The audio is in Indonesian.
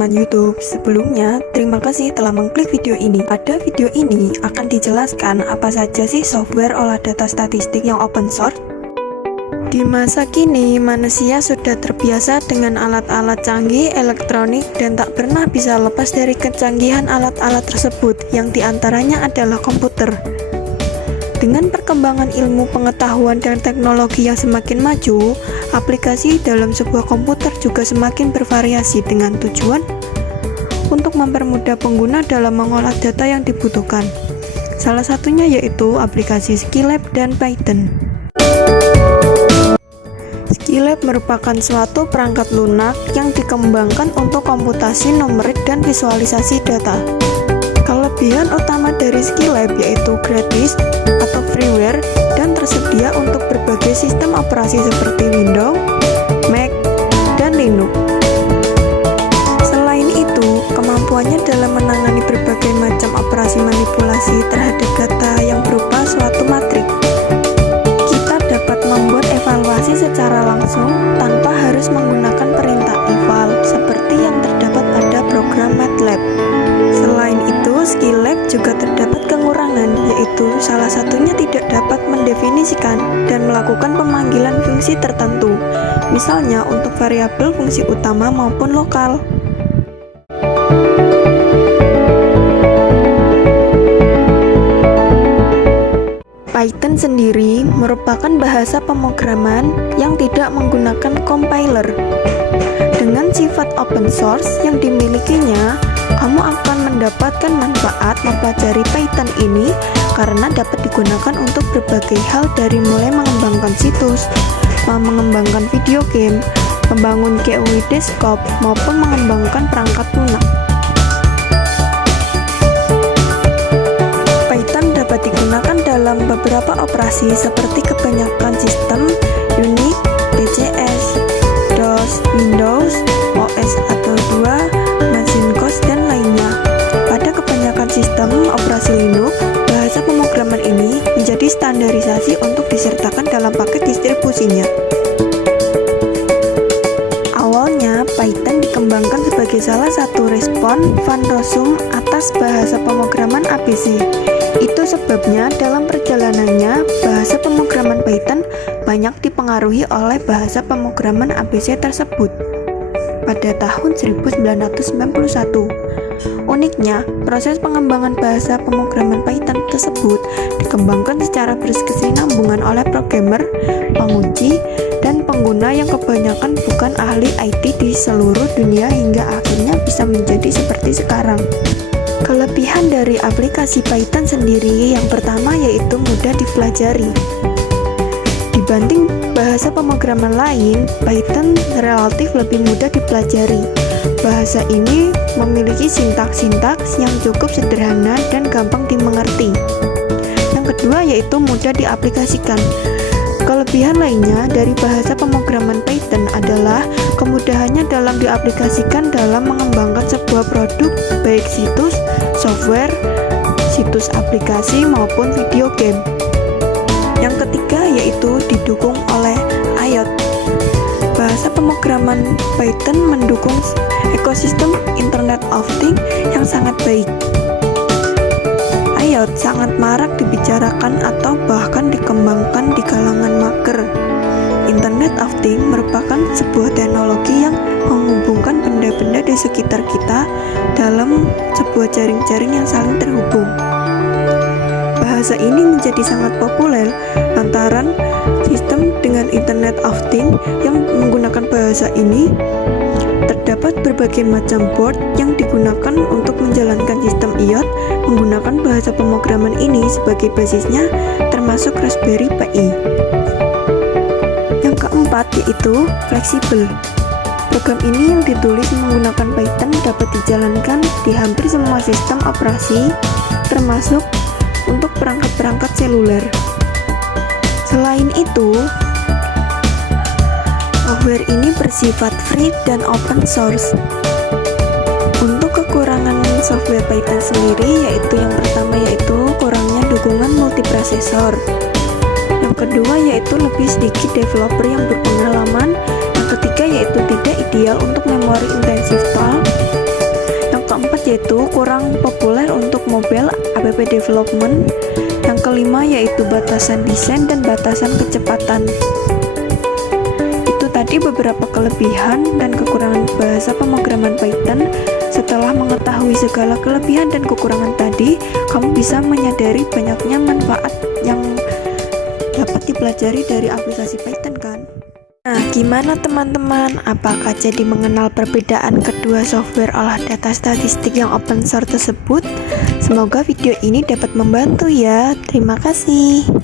teman-teman YouTube. Sebelumnya, terima kasih telah mengklik video ini. Pada video ini akan dijelaskan apa saja sih software olah data statistik yang open source. Di masa kini, manusia sudah terbiasa dengan alat-alat canggih elektronik dan tak pernah bisa lepas dari kecanggihan alat-alat tersebut, yang diantaranya adalah komputer. Dengan perkembangan ilmu pengetahuan dan teknologi yang semakin maju, aplikasi dalam sebuah komputer juga semakin bervariasi dengan tujuan untuk mempermudah pengguna dalam mengolah data yang dibutuhkan. Salah satunya yaitu aplikasi Scilab dan Python. Scilab merupakan suatu perangkat lunak yang dikembangkan untuk komputasi numerik dan visualisasi data. Kelebihan utama dari Scilab yaitu gratis atau freeware dan tersedia untuk berbagai sistem operasi seperti Windows, Mac, dan Linux. Selain itu, kemampuannya dalam menangani berbagai macam operasi manipulasi terhadap data yang berupa suatu matrik. Kita dapat membuat evaluasi secara langsung tanpa harus menggunakan perintah eval seperti yang terdapat pada program MATLAB. Selain itu, Scilab juga terdapat kekurangan, yaitu salah satunya tidak dapat mendefinisikan dan melakukan pemanggilan fungsi tertentu, misalnya untuk variabel fungsi utama maupun lokal. Python sendiri merupakan bahasa pemrograman yang tidak menggunakan compiler. Dengan sifat open source yang dimilikinya, kamu akan mendapatkan manfaat mempelajari Python ini karena dapat digunakan untuk berbagai hal dari mulai mengembangkan situs, mengembangkan video game, membangun GUI desktop, maupun mengembangkan perangkat lunak. Python dapat digunakan dalam beberapa operasi seperti kebanyakan sistem Unix, TCS, DOS, Windows, OS atau 2, Macintosh, dan lainnya. Pada kebanyakan sistem operasi Linux, bahasa pemrograman ini menjadi standarisasi untuk disertakan dalam paket distribusinya. Awalnya, Python dikembangkan sebagai salah satu respon Van Rossum atas bahasa pemrograman ABC. Itu sebabnya dalam perjalanannya, bahasa pemrograman Python banyak dipengaruhi oleh bahasa pemrograman ABC tersebut. Pada tahun 1991, uniknya, proses pengembangan bahasa pemrograman Python tersebut dikembangkan secara berkesinambungan oleh programmer, penguji, dan pengguna yang kebanyakan bukan ahli IT di seluruh dunia hingga akhirnya bisa menjadi seperti sekarang. Kelebihan dari aplikasi Python sendiri yang pertama yaitu mudah dipelajari. Dibanding bahasa pemrograman lain, Python relatif lebih mudah dipelajari. Bahasa ini memiliki sintaks-sintaks yang cukup sederhana dan gampang dimengerti. Yang kedua yaitu mudah diaplikasikan. Kelebihan lainnya dari bahasa pemrograman Python adalah kemudahannya dalam diaplikasikan dalam mengembangkan sebuah produk, baik situs, software, situs aplikasi, maupun video game. Yang ketiga yaitu didukung oleh IoT. Bahasa pemrograman Python mendukung ekosistem Internet of Things yang sangat baik. IoT sangat marak dibicarakan atau bahkan dikembangkan di kalangan mager. Internet of Things merupakan sebuah teknologi yang menghubungkan benda-benda di sekitar kita dalam sebuah jaring-jaring yang saling terhubung. Bahasa ini menjadi sangat populer lantaran sistem dengan Internet of Things yang menggunakan bahasa ini. Terdapat berbagai macam board yang digunakan untuk menjalankan sistem IoT menggunakan bahasa pemrograman ini sebagai basisnya, termasuk Raspberry Pi. Yang keempat yaitu fleksibel. Program ini yang ditulis menggunakan Python dapat dijalankan di hampir semua sistem operasi, termasuk untuk perangkat-perangkat seluler. Selain itu, software ini bersifat free dan open source. Untuk kekurangan software Python sendiri yaitu yang pertama yaitu kurangnya dukungan multiprosesor. Yang kedua yaitu lebih sedikit developer yang berpengalaman. Yang ketiga yaitu tidak ideal untuk memori intensive tool. Yang keempat yaitu kurang populer untuk mobile app development. Yang kelima yaitu batasan desain dan batasan kecepatan. Itu tadi beberapa kelebihan dan kekurangan bahasa pemrograman Python. Setelah mengetahui segala kelebihan dan kekurangan tadi, kamu bisa menyadari banyaknya manfaat yang dapat dipelajari dari aplikasi Python kan? Nah, gimana teman-teman? Apakah jadi mengenal perbedaan kedua software olah data statistik yang open source tersebut? Semoga video ini dapat membantu ya. Terima kasih.